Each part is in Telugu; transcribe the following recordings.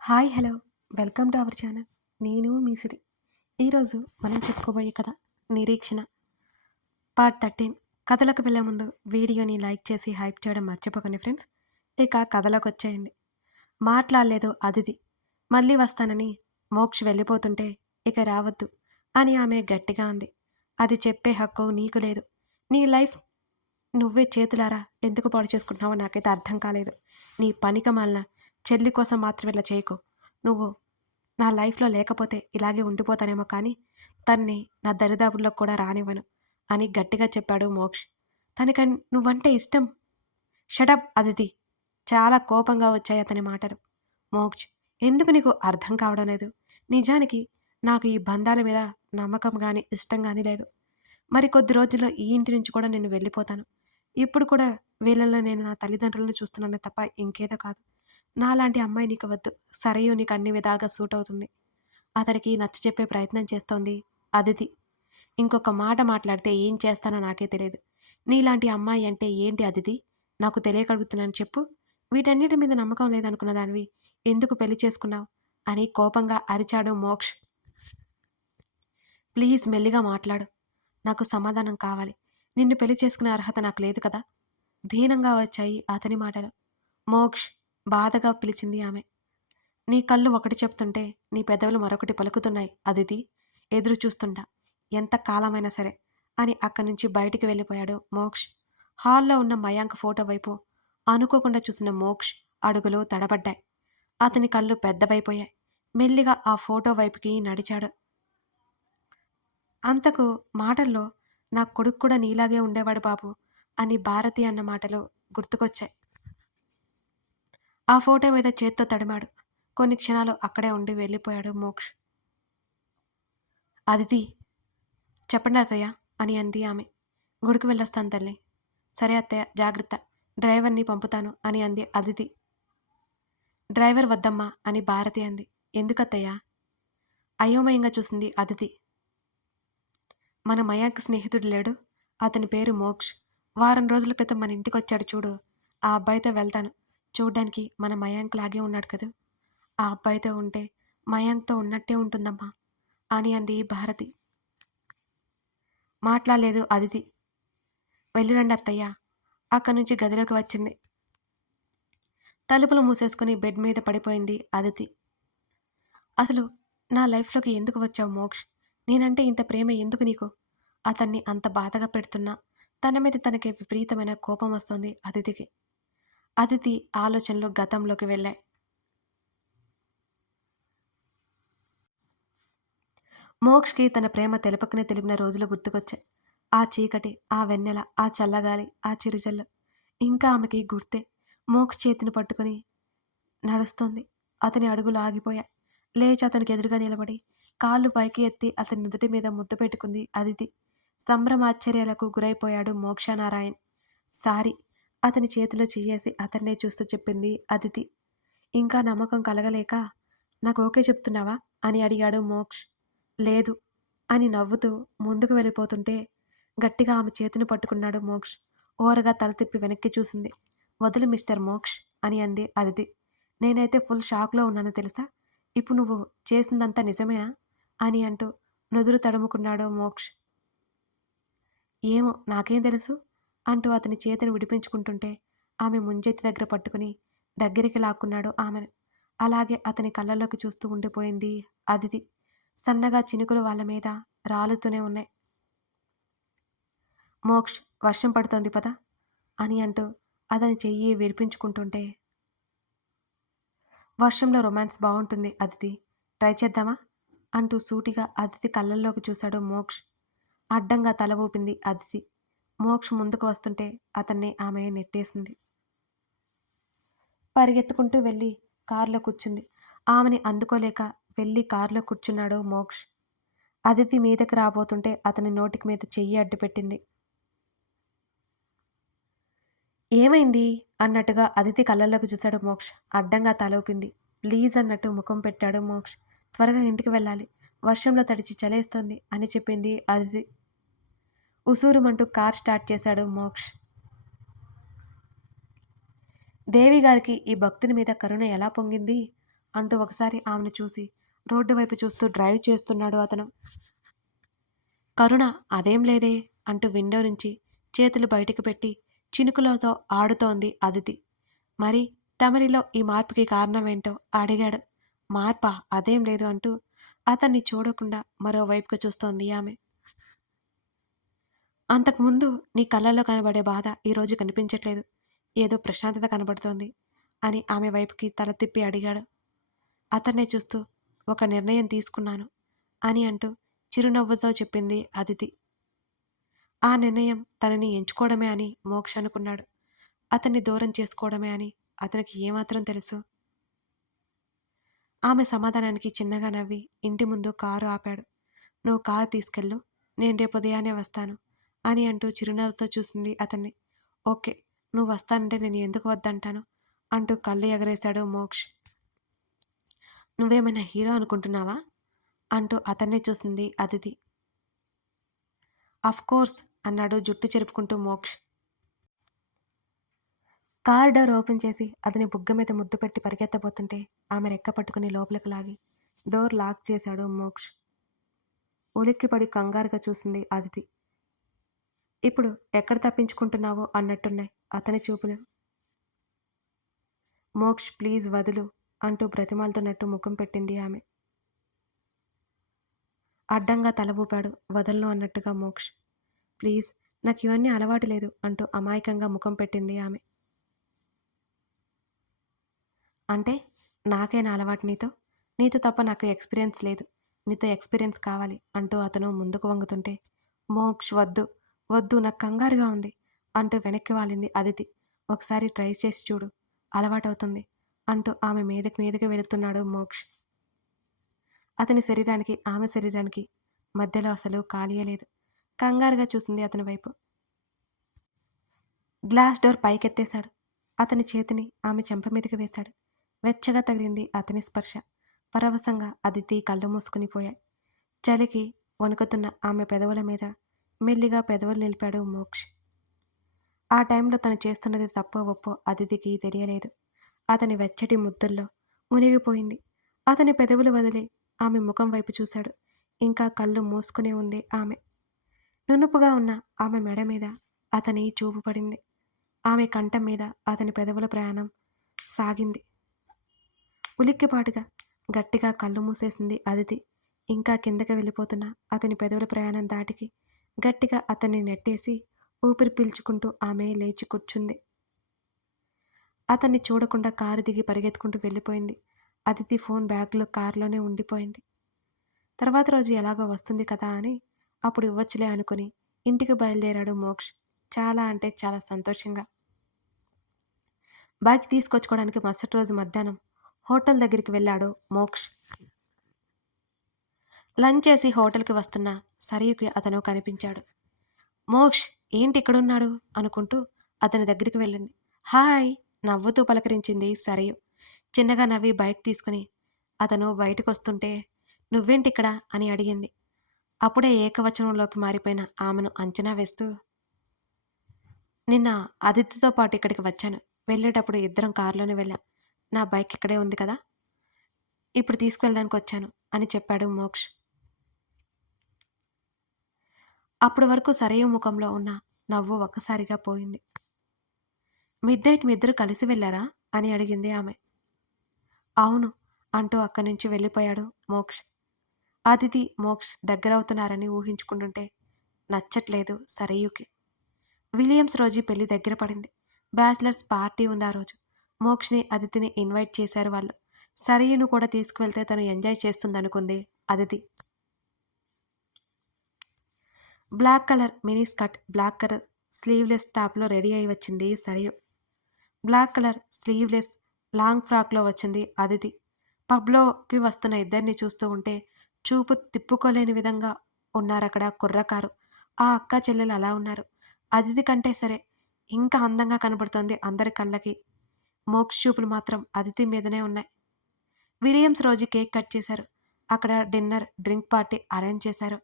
Hi hello welcome to our channel. నేను మీ సిరి. ఈరోజు మనం చెప్పుకోబోయే కథ నిరీక్షణ పార్ట్ 13. కథలకు వెళ్ళే ముందు వీడియోని లైక్ చేసి హైప్ చేయడం మర్చిపోకండి ఫ్రెండ్స్. ఇక కథలోకి వచ్చేయండి. మాట్లాడలేదు అదితి. మళ్ళీ వస్తానని మోక్ష్ వెళ్ళిపోతుంటే ఇక రావద్దు అని ఆమె గట్టిగా అంది. అది చెప్పే హక్కు నీకు లేదు. నీ లైఫ్ నువ్వే చేతులారా ఎందుకు పాడు చేసుకుంటున్నావో నాకైతే అర్థం కాలేదు. నీ పనికిమాలిన చెల్లి కోసం మాత్రం ఇలా చేయకు. నువ్వు నా లైఫ్‌లో లేకపోతే ఇలాగే ఉండిపోతానేమో కానీ తన్ని నా దరిదాపుల్లోకి కూడా రానివ్వను అని గట్టిగా చెప్పాడు మోక్ష్. తనకి నువ్వంటే ఇష్టం. షటప్ అదితి. చాలా కోపంగా వచ్చాయి అతని మాటలు. మోక్ష్, ఎందుకు నీకు అర్థం కావడం లేదు? నిజానికి నాకు ఈ బంధాల మీద నమ్మకం గానీ, ఇష్టం గానీ లేదు. మరి కొద్ది రోజుల్లో ఈ ఇంటి నుంచి కూడా నేను వెళ్ళిపోతాను. ఇప్పుడు కూడా వీళ్ళలో నేను నా తల్లిదండ్రులను చూస్తున్నానే తప్ప ఇంకేదో కాదు. నాలాంటి అమ్మాయి నీకు వద్దు. సరయు నీకు అన్ని విధాలుగా సూట్ అవుతుంది. అతడికి నచ్చచెప్పే ప్రయత్నం చేస్తోంది అదితి. ఇంకొక మాట మాట్లాడితే ఏం చేస్తానో నాకే తెలియదు. నీలాంటి అమ్మాయి అంటే ఏంటి అదితి? నాకు తెలియకడుగుతున్నాను చెప్పు. వీటన్నిటి మీద నమ్మకం లేదనుకున్న దానివి ఎందుకు పెళ్లి చేసుకున్నావు? అని కోపంగా అరిచాడు మోక్ష్. ప్లీజ్ మెల్లిగా మాట్లాడు. నాకు సమాధానం కావాలి. నిన్ను పెళ్లి చేసుకునే అర్హత నాకు లేదు కదా? దీనంగా వచ్చాయి అతని మాటలు. మోక్ష్ బాధగా పిలిచింది ఆమె. నీ కళ్ళు ఒకటి చెప్తుంటే నీ పెదవులు మరొకటి పలుకుతున్నాయి అదితి. ఎదురు చూస్తుంటా ఎంత కాలమైనా సరే అని అక్కడి నుంచి బయటికి వెళ్ళిపోయాడు మోక్ష్. హాల్లో ఉన్న మయాంక్ ఫోటో వైపు అనుకోకుండా చూసిన మోక్ష్ అడుగులు తడబడ్డాయి. అతని కళ్ళు పెద్దవైపోయాయి. మెల్లిగా ఆ ఫోటో వైపుకి నడిచాడు. అంతకు మాటల్లో నా కొడుకు కూడా నీలాగే ఉండేవాడు బాబు అని భారతి అన్న మాటలు గుర్తుకొచ్చాయి. ఆ ఫోటో మీద చేత్తో తడిమాడు. కొన్ని క్షణాలు అక్కడే ఉండి వెళ్ళిపోయాడు మోక్ష్. అదితి, చెప్పండి అత్తయ్య అని అంది ఆమె. గుడికి వెళ్ళొస్తాను తల్లి. సరే అత్తయ్య, జాగ్రత్త. డ్రైవర్ని పంపుతాను అని అంది అదితి. డ్రైవర్ వద్దమ్మా అని భారతి అంది. ఎందుకత్తయ్య? అయోమయంగా చూసింది అదితి. మన మయాంక్ స్నేహితుడు లేడు, అతని పేరు మోక్ష్. వారం రోజుల క్రితం మన ఇంటికొచ్చాడు చూడు, ఆ అబ్బాయితో వెళ్తాను. చూడ్డానికి మన మయాంక్ లాగే ఉన్నాడు కదూ. ఆ అబ్బాయితో ఉంటే మయాంక్తో ఉన్నట్టే ఉంటుందమ్మా అని అంది భారతి. మాట్లాడలేదు అదితి. వెళ్ళిరండి అత్తయ్య. అక్కడి నుంచి గదిలోకి వచ్చింది. తలుపులు మూసేసుకుని బెడ్ మీద పడిపోయింది అదితి. అసలు నా లైఫ్లోకి ఎందుకు వచ్చావు మోక్ష్? నేనంటే ఇంత ప్రేమ ఎందుకు నీకు? అతన్ని అంత బాధగా పెడుతున్నా తన మీద తనకి విపరీతమైన కోపం వస్తోంది అదితికి. అదితి ఆలోచనలు గతంలోకి వెళ్ళాయి. మోక్షకి తన ప్రేమ తెలపకనే తెలిపిన రోజులు గుర్తుకొచ్చాయి. ఆ చీకటి, ఆ వెన్నెల, ఆ చల్లగాలి, ఆ చిరుజల్లు ఇంకా ఆమెకి గుర్తే. మోక్ష్ చేతిని పట్టుకుని నడుస్తోంది. అతని అడుగులు ఆగిపోయాయి. లేచి అతనికి ఎదురుగా నిలబడి కాళ్ళు పైకి ఎత్తి అతని నుదుటి మీద ముద్దు పెట్టుకుంది అదితి. సంభ్రమాశ్చర్యాలకు గురైపోయాడు మోక్షనారాయణ్. సారీ అతని చేతిలో చెయ్యేసి అతన్నే చూస్తూ చెప్పింది అదితి. ఇంకా నమ్మకం కలగలేక, నాకు ఓకే చెప్తున్నావా అని అడిగాడు మోక్ష్. లేదు అని నవ్వుతూ ముందుకు వెళ్ళిపోతుంటే గట్టిగా ఆమె చేతిని పట్టుకున్నాడు మోక్ష్. ఓరగా తల తిప్పి వెనక్కి చూసింది. వదిలి మిస్టర్ మోక్ష్ అని అంది అదితి. నేనైతే ఫుల్ షాక్లో ఉన్నాను తెలుసా. ఇప్పుడు నువ్వు చేసిందంతా నిజమేనా అని అంటూ నుదురు తడుముకున్నాడు మోక్ష్. ఏమో నాకేం తెలుసు అంటూ అతని చేతిని విడిపించుకుంటుంటే ఆమె ముంజెత్తి దగ్గర పట్టుకుని దగ్గరికి లాక్కున్నాడు ఆమెను. అలాగే అతని కళ్ళల్లోకి చూస్తూ ఉండిపోయింది అదితి. సన్నగా చినుకులు వాళ్ళ మీద రాలుతూనే ఉన్నాయి. మోక్ష్, వర్షం పడుతోంది పద అని అంటూ అతని చెయ్యి విడిపించుకుంటుంటే, వర్షంలో రొమాన్స్ బాగుంటుంది అదితి, ట్రై చేద్దామా అంటూ సూటిగా అదితి కళ్ళల్లోకి చూశాడు మోక్ష్. అడ్డంగా తల ఊపింది అదితి. మోక్ష్ ముందుకు వస్తుంటే అతన్ని ఆమె నెట్టేసింది. పరిగెత్తుకుంటూ వెళ్ళి కారులో కూర్చుంది. ఆమెని అందుకోలేక వెళ్ళి కారులో కూర్చున్నాడు మోక్ష్. అదితి మీదకి రాబోతుంటే అతని నోటికి మీద చెయ్యి అడ్డుపెట్టింది. ఏమైంది అన్నట్టుగా అదితి కళ్ళల్లోకి చూశాడు మోక్ష్. అడ్డంగా తల ఊపింది. ప్లీజ్ అన్నట్టు ముఖం పెట్టాడు మోక్ష్. త్వరగా ఇంటికి వెళ్ళాలి, వర్షంలో తడిచి చలేస్తోంది అని చెప్పింది అదితి. ఉసూరుమంటూ కార్ స్టార్ట్ చేశాడు మోక్ష్. దేవి గారికి ఈ భక్తుని మీద కరుణ ఎలా పొంగింది అంటూ ఒకసారి ఆమెను చూసి రోడ్డు వైపు చూస్తూ డ్రైవ్ చేస్తున్నాడు అతను. కరుణ అదేం లేదే అంటూ విండో నుంచి చేతులు బయటికి పెట్టి చినుకులతో ఆడుతోంది అదితి. మరి తమరిలో ఈ మార్పుకి కారణమేంటో అడిగాడు. మార్పా? అదేం లేదు అంటూ అతన్ని చూడకుండా మరోవైపుకు చూస్తోంది ఆమె. అంతకుముందు నీ కళ్ళల్లో కనబడే బాధ ఈరోజు కనిపించట్లేదు. ఏదో ప్రశాంతత కనబడుతోంది అని ఆమె వైపుకి తల తిప్పి అడిగాడు. అతన్నే చూస్తూ ఒక నిర్ణయం తీసుకున్నాను అని అంటూ చిరునవ్వుతో చెప్పింది అదితి. ఆ నిర్ణయం తనని ఎంచుకోవడమే అని మోక్ష అనుకున్నాడు. అతన్ని దూరం చేసుకోవడమే అని అతనికి ఏమాత్రం తెలుసు? ఆమె సమాధానానికి చిన్నగా నవ్వి ఇంటి ముందు కారు ఆపాడు. నువ్వు కారు తీసుకెళ్ళు, నేను రేపు ఉదయాన్నే వస్తాను అని అంటూ చిరునవ్వుతో చూసింది అతన్ని. ఓకే, నువ్వు వస్తానంటే నేను ఎందుకు వద్దంటాను అంటూ కళ్ళు ఎగరేశాడు మోక్ష్. నువ్వేమైనా హీరో అనుకుంటున్నావా అంటూ అతన్నే చూసింది అదితి. అఫ్ కోర్స్ అన్నాడు జుట్టు చెరుపుకుంటూ మోక్ష్. కార్ డోర్ ఓపెన్ చేసి అతని బుగ్గ మీద ముద్దు పెట్టి పరిగెత్తబోతుంటే ఆమె రెక్క పట్టుకుని లోపలికి లాగి డోర్ లాక్ చేశాడు మోక్ష్. ఉలిక్కిపడి కంగారుగా చూసింది అదితి. ఇప్పుడు ఎక్కడ తప్పించుకుంటున్నావో అన్నట్టున్నాయి అతని చూపులు. మోక్ష్ ప్లీజ్ వదులు అంటూ బ్రతిమాలుతున్నట్టు ముఖం పెట్టింది ఆమె. అడ్డంగా తల ఊపాడు వదలను అన్నట్టుగా మోక్ష్. ప్లీజ్, నాకు ఇవన్నీ అలవాటు లేదు అంటూ అమాయకంగా ముఖం పెట్టింది ఆమె. అంటే నాకేనా అలవాటు నీతో? నీతో తప్ప నాకు ఎక్స్పీరియన్స్ లేదు. నీతో ఎక్స్పీరియన్స్ కావాలి అంటూ అతను ముందుకు వంగుతుంటే మోక్ష్ వద్దు వద్దు నాకు కంగారుగా ఉంది అంటూ వెనక్కి వాలింది అదితి. ఒకసారి ట్రై చేసి చూడు, అలవాటవుతుంది అంటూ ఆమె మీదకి వెళుతున్నాడు మోక్ష్. అతని శరీరానికి ఆమె శరీరానికి మధ్యలో అసలు ఖాళీయే లేదు. కంగారుగా చూసింది అతని వైపు. గ్లాస్ డోర్ పైకెత్తేశాడు. అతని చేతిని ఆమె చెంప మీదకి వేశాడు. వెచ్చగా తగిలింది అతని స్పర్శ. పరవశంగా అదితి కళ్ళు మూసుకుని పోయాయి. చలికి వణుకుతున్న ఆమె పెదవుల మీద మెల్లిగా పెదవులు నిలిపాడు మోక్ష్. ఆ టైంలో తను చేస్తున్నది తప్పో ఒప్పో అదితికి తెలియలేదు. అతని వెచ్చటి ముద్దుల్లో మునిగిపోయింది. అతని పెదవులు వదిలి ఆమె ముఖం వైపు చూశాడు. ఇంకా కళ్ళు మూసుకునే ఉంది ఆమె. నునుపుగా ఉన్న ఆమె మెడ మీద అతని చూపు పడింది. ఆమె కంఠం మీద అతని పెదవుల ప్రయాణం సాగింది. ఉలిక్కిపాటుగా గట్టిగా కళ్ళు మూసేసింది అదితి. ఇంకా కిందకి వెళ్ళిపోతున్న అతని పెదవుల ప్రయాణం దాటికి గట్టిగా అతన్ని నెట్టేసి ఊపిరి పీల్చుకుంటూ ఆమె లేచి కూర్చుంది. అతన్ని చూడకుండా కారు దిగి పరిగెత్తుకుంటూ వెళ్ళిపోయింది. అదితి ఫోన్ బ్యాగ్లో కారులోనే ఉండిపోయింది. తర్వాత రోజు ఎలాగో వస్తుంది కదా అని అప్పుడు ఇవ్వచ్చులే అనుకుని ఇంటికి బయలుదేరాడు మోక్ష్. చాలా అంటే చాలా సంతోషంగా. బైక్ తీసుకొచ్చుకోవడానికి మరుసటి రోజు మధ్యాహ్నం హోటల్ దగ్గరికి వెళ్ళాడు మోక్ష్. లంచ్ చేసి హోటల్కి వస్తున్న సరయుకి అతను కనిపించాడు. మోక్ష్ ఏంటి ఇక్కడున్నాడు అనుకుంటూ అతని దగ్గరికి వెళ్ళింది. హాయ్ నవ్వుతూ పలకరించింది సరయు. చిన్నగా నవ్వి బైక్ తీసుకుని అతను బయటకు వస్తుంటే నువ్వేంటి ఇక్కడ అని అడిగింది. అప్పుడే ఏకవచనంలోకి మారిపోయిన ఆమెను అంచనా వేస్తూ నిన్న అదితితో పాటు ఇక్కడికి వచ్చాను. వెళ్ళేటప్పుడు ఇద్దరం కారులోనే వెళ్ళాం. నా బైక్ ఇక్కడే ఉంది కదా, ఇప్పుడు తీసుకువెళ్ళడానికి వచ్చాను అని చెప్పాడు మోక్ష్. అప్పటి వరకు సరయు ముఖంలో ఉన్న నవ్వు ఒక్కసారిగా పోయింది. మిడ్ నైట్ మీ ఇద్దరు కలిసి వెళ్ళారా అని అడిగింది ఆమె. అవును అంటూ అక్కడి నుంచి వెళ్ళిపోయాడు మోక్ష్. అదితి మోక్ష్ దగ్గరవుతున్నారని ఊహించుకుంటుంటే నచ్చట్లేదు సరయుకి. విలియమ్స్ రోజు పెళ్లి దగ్గర పడింది. బ్యాచిలర్స్ పార్టీ ఉంది ఆ రోజు. మోక్షని అదితిని ఇన్వైట్ చేశారు వాళ్ళు. సరయును కూడా తీసుకువెళ్తే తను ఎంజాయ్ చేస్తుందనుకుంది Aditi. Black colour mini skirt, black colour sleeveless టాప్లో రెడీ అయి వచ్చింది Sarayu. Black colour sleeveless long ఫ్రాక్లో వచ్చింది అదితి. పబ్లోకి వస్తున్న ఇద్దరిని చూస్తూ ఉంటే చూపు తిప్పుకోలేని విధంగా ఉన్నారక్కడ కుర్రకారు. ఆ అక్క చెల్లెలు అలా ఉన్నారు. అదితి కంటే సరే ఇంకా అందంగా కనబడుతోంది అందరి కళ్ళకి. మోక్ష చూపులు మాత్రం అదితి మీదనే ఉన్నాయి. విలియమ్స్ రోజు కేక్ కట్ చేశారు. అక్కడ డిన్నర్ డ్రింక్ పార్టీ అరేంజ్ చేశారు.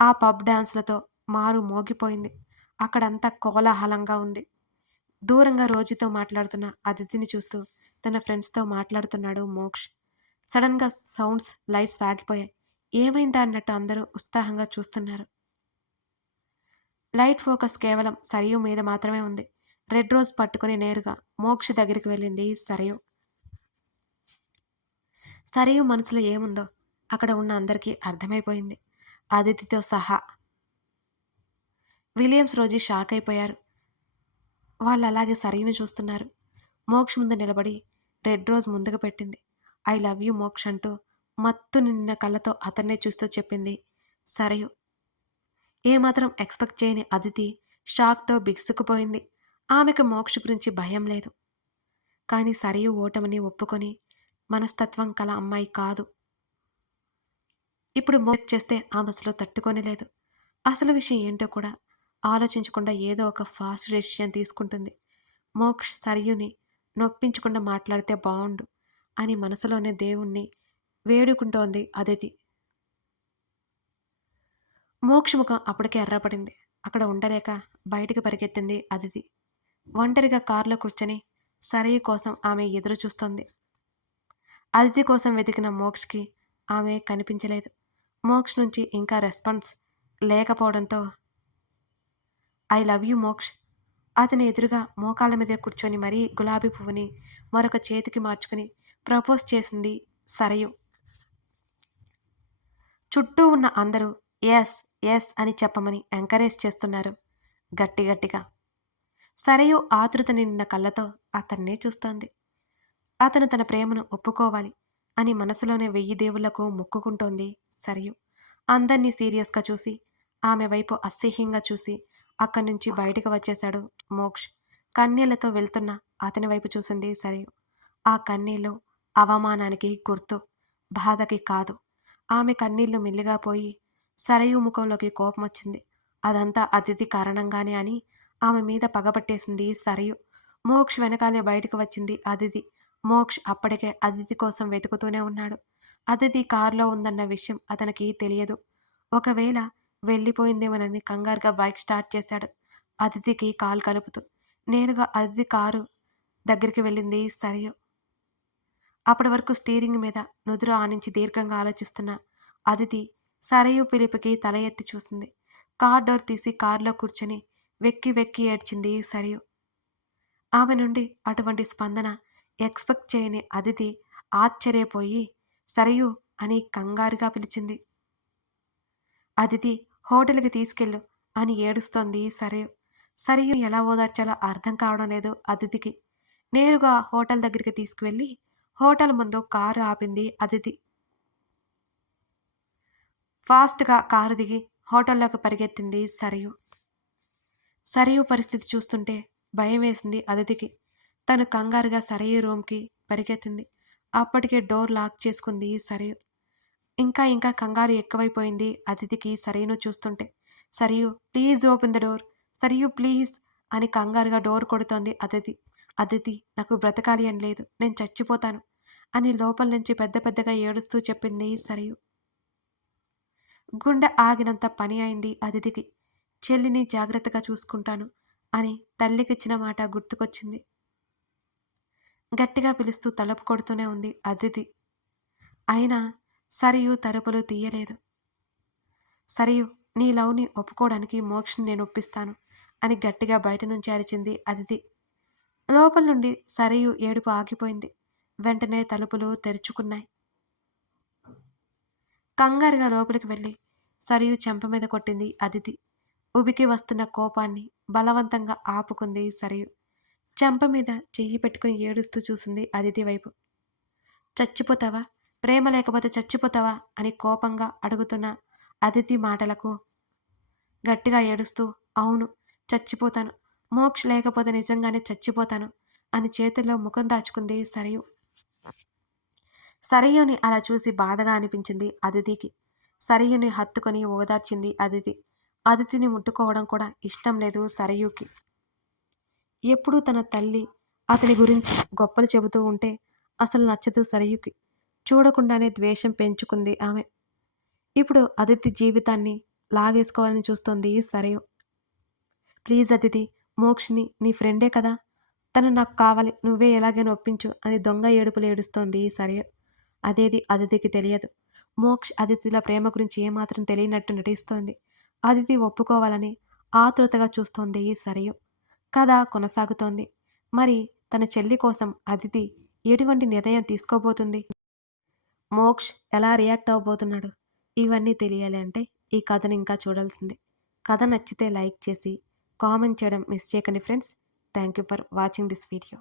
ఆ పబ్ డాన్స్లతో మారు మోగిపోయింది. అక్కడంతా కోలాహలంగా ఉంది. దూరంగా రోజుతో మాట్లాడుతున్న అదితిని చూస్తూ తన ఫ్రెండ్స్తో మాట్లాడుతున్నాడు మోక్ష్. సడన్గా సౌండ్స్, లైట్స్ ఆగిపోయాయి. ఏమైందా అన్నట్టు అందరూ ఉత్సాహంగా చూస్తున్నారు. లైట్ ఫోకస్ కేవలం సరియు మీద మాత్రమే ఉంది. రెడ్ రోజ్ పట్టుకుని నేరుగా మోక్ష్ దగ్గరికి వెళ్ళింది సరియు. సరియు మనసులో ఏముందో అక్కడ ఉన్న అందరికీ అర్థమైపోయింది, అదితితో సహా. విలియమ్స్ రోజీ షాక్ అయిపోయారు. వాళ్ళు అలాగే సరయుని చూస్తున్నారు. మోక్ష్ ముందు నిలబడి రెడ్ రోజ్ ముందుకు పెట్టింది. ఐ లవ్ యూ మోక్ష్ అంటూ మత్తు నిండిన కళ్ళతో అతన్నే చూస్తూ చెప్పింది సరయు. ఏమాత్రం ఎక్స్పెక్ట్ చేయని అదితి షాక్తో బిగుసుకుపోయింది. ఆమెకు మోక్ష గురించి భయం లేదు. కానీ సరియు ఓటమిని ఒప్పుకొని మనస్తత్వం కల అమ్మాయి కాదు. ఇప్పుడు మోక్ష చేస్తే ఆమె తట్టుకోనిలేదు. అసలు విషయం ఏంటో కూడా ఆలోచించకుండా ఏదో ఒక ఫాస్ట్ డెసిషన్ తీసుకుంటుంది. మోక్ష్ సరియుని నొప్పించకుండా మాట్లాడితే బావుండు అని మనసులోనే దేవుణ్ణి వేడుకుంటోంది అదితి. మోక్ష ముఖం అప్పటికే ఎర్రపడింది. అక్కడ ఉండలేక బయటికి పరిగెత్తింది అదితి. ఒంటరిగా కారులో కూర్చొని సరయు కోసం ఆమె ఎదురు చూస్తోంది. అదితి కోసం వెతికిన మోక్షకి ఆమె కనిపించలేదు. మోక్ష్ నుంచి ఇంకా రెస్పాన్స్ లేకపోవడంతో ఐ లవ్ యూ మోక్ష్. అతని ఎదురుగా మోకాళ్ళ మీద కూర్చొని మరీ గులాబీ పువ్వుని మరొక చేతికి మార్చుకుని ప్రపోజ్ చేసింది సరయు. చుట్టూ ఉన్న అందరూ ఎస్ ఎస్ అని చెప్పమని ఎంకరేజ్ చేస్తున్నారు గట్టి గట్టిగా. సరయు ఆతృత నిండిన కళ్ళతో అతన్నే చూస్తోంది. అతను తన ప్రేమను ఒప్పుకోవాలి అని మనసులోనే 1000 దేవుళ్లకు మొక్కుకుంటోంది సరయు. అందర్నీ సీరియస్గా చూసి ఆమె వైపు అసహ్యంగా చూసి అక్కడి నుంచి బయటకు వచ్చేశాడు మోక్ష్. కన్నీళ్లతో వెళ్తున్న అతని వైపు చూసింది సరయు. ఆ కన్నీళ్లు అవమానానికి గుర్తు, బాధకి కాదు. ఆమె కన్నీళ్లు మెల్లిగా పోయి సరయు ముఖంలోకి కోపం వచ్చింది. అదంతా అతిథి కారణంగానే అని ఆమె మీద పగబట్టేసింది సరయు. మోక్ష్ వెనకాలే బయటకు వచ్చింది అదితి. మోక్ష్ అప్పటికే అదితి కోసం వెతుకుతూనే ఉన్నాడు. అదితి కారులో ఉందన్న విషయం అతనికి తెలియదు. ఒకవేళ వెళ్ళిపోయిందేమోనని కంగారుగా బైక్ స్టార్ట్ చేశాడు. అదితికి కాల్ కలుపుతూ నేరుగా అదితి కారు దగ్గరికి వెళ్ళింది సరయు. అప్పటి వరకు స్టీరింగ్ మీద నుదురు ఆనించి దీర్ఘంగా ఆలోచిస్తున్న అదితి సరయు పిలుపుకి తల ఎత్తి చూసింది. కార్ డోర్ తీసి కారులో కూర్చొని వెక్కి వెక్కి ఏడ్చింది సరయు. ఆమె నుండి అటువంటి స్పందన ఎక్స్పెక్ట్ చేయని అదితి ఆశ్చర్యపోయి సరయు అని కంగారుగా పిలిచింది. అదితి హోటల్కి తీసుకెళ్ళు అని ఏడుస్తోంది సరయు. సరయు ఎలా ఓదార్చాలో అర్థం కావడం లేదు అదితికి. నేరుగా హోటల్ దగ్గరికి తీసుకువెళ్ళి హోటల్ ముందు కారు ఆపింది అదితి. ఫాస్ట్గా కారు దిగి హోటల్లోకి పరిగెత్తింది సరయు. సరయు పరిస్థితి చూస్తుంటే భయం వేసింది అదితికి. తను కంగారుగా సరయు రూమ్కి పరిగెత్తింది. అప్పటికే డోర్ లాక్ చేసుకుంది సరయు. ఇంకా ఇంకా కంగారు ఎక్కువైపోయింది అదితికి సరయును చూస్తుంటే. Sarayu please open the door, Sarayu please అని కంగారుగా డోర్ కొడుతోంది అదితి. అదితి నాకు బ్రతకాలి అని లేదు, నేను చచ్చిపోతాను అని లోపల నుంచి పెద్ద పెద్దగా ఏడుస్తూ చెప్పింది సరయు. గుండె ఆగినంత పని అయింది అదితికి. చెల్లిని జాగ్రత్తగా చూసుకుంటాను అని తల్లికిచ్చిన మాట గుర్తుకొచ్చింది. గట్టిగా పిలుస్తూ తలుపు కొడుతూనే ఉంది అదితి. అయినా సరయు తలుపులు తీయలేదు. సరయు నీ లవ్ని ఒప్పుకోవడానికి మోక్షని నేను ఒప్పిస్తాను అని గట్టిగా బయట నుంచి అరిచింది అదితి. లోపల నుండి సరయు ఏడుపు ఆగిపోయింది. వెంటనే తలుపులు తెరుచుకున్నాయి. కంగారుగా లోపలికి వెళ్ళి సరయు చెంప మీద కొట్టింది అదితి. ఉబికి వస్తున్న కోపాన్ని బలవంతంగా ఆపుకుంది సరయు. చెంప మీద చెయ్యి పెట్టుకుని ఏడుస్తూ చూసింది అదితి వైపు. చచ్చిపోతావా, ప్రేమ లేకపోతే చచ్చిపోతావా అని కోపంగా అడుగుతున్న అదితి మాటలకు గట్టిగా ఏడుస్తూ అవును చచ్చిపోతాను, మోక్ష లేకపోతే నిజంగానే చచ్చిపోతాను అని చేతుల్లో ముఖం దాచుకుంది సరయు. సరయుని అలా చూసి బాధగా అనిపించింది అదితికి. సరయుని హత్తుకొని ఓదార్చింది అదితి. అదితిని ముట్టుకోవడం కూడా ఇష్టం లేదు సరయుకి. ఎప్పుడూ తన తల్లి అతని గురించి గొప్పలు చెబుతూ ఉంటే అసలు నచ్చదు సరయుకి. చూడకుండానే ద్వేషం పెంచుకుంది ఆమె. ఇప్పుడు అదితి జీవితాన్ని లాగేసుకోవాలని చూస్తోంది సరయు. ప్లీజ్ అదితి, మోక్షని నీ ఫ్రెండే కదా, తను నాకు కావాలి, నువ్వే ఎలాగైనా ఒప్పించు అని దొంగ ఏడుపులు ఏడుస్తోంది సరయు. అదేది అదితికి తెలియదు. మోక్ష్ అదితిల ప్రేమ గురించి ఏమాత్రం తెలియనట్టు నటిస్తోంది. అదితి ఒప్పుకోవాలని ఆతృతగా చూస్తోంది సరయు. కథ కొనసాగుతోంది. మరి తన చెల్లి కోసం అదితి ఎటువంటి నిర్ణయం తీసుకోబోతుంది? మోక్ష్ ఎలా రియాక్ట్ అవ్వబోతున్నాడు? ఇవన్నీ తెలియాలి అంటే ఈ కథని ఇంకా చూడాల్సిందే. కథ నచ్చితే లైక్ చేసి కామెంట్ చేయడం మిస్ చేయకండి friends. Thank you for watching this video.